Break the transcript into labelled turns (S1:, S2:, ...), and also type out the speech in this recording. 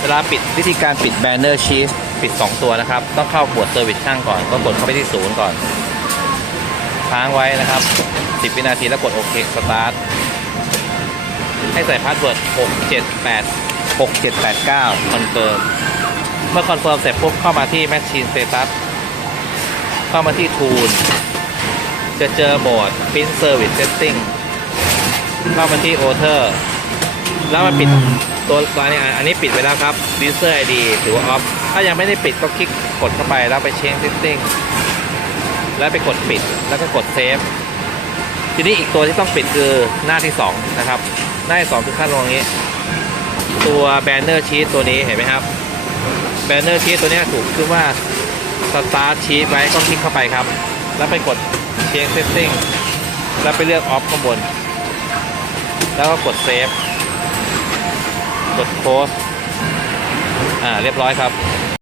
S1: เวลาปิดวิธีการปิดแบนเนอร์ชีสปิด 2 ตัวนะครับ ต้องเข้าบวดเซอร์วิสช่างก่อน ก็กดเข้าไปที่ศูนย์ก่อนค้างไว้นะครับ 10 วินาทีแล้วกดโอเคสตาร์ทให้ใส่พาสเวิร์ด678 6789คอนเฟิร์มเมื่อคอนเฟิร์มเสร็จปุ๊บเข้ามาที่ Machine Status เข้ามาที่ Tool จะเจอโหมด Print Service Setting เข้ามาที่ Author แล้วมาปิด ตัวตัวนี้อันนี้ปิดไปแล้วครับ User ID ถือว่า off ถ้ายังไม่ได้ปิดก็คลิกกดเข้าไปแล้วไป Change Setting แล้วไปกดปิดแล้วก็กด Save ทีนี้อีกตัวที่ต้องปิดคือหน้าที่ 2 นะครับ หน้าที่2คือขั้นตรงนี้ ตัวแบนเนอร์ชีตตัวนี้เห็นไหมครับแบนเนอร์ชีตตัวนี้ถูกขึ้นว่าสตาร์ทชีตไว้ก็คลิกเข้าไปครับ แล้วไปกด Change Setting แล้วไปเลือก Off ข้างบน แล้วก็กด Save กดโพสอ่าเรียบร้อยครับ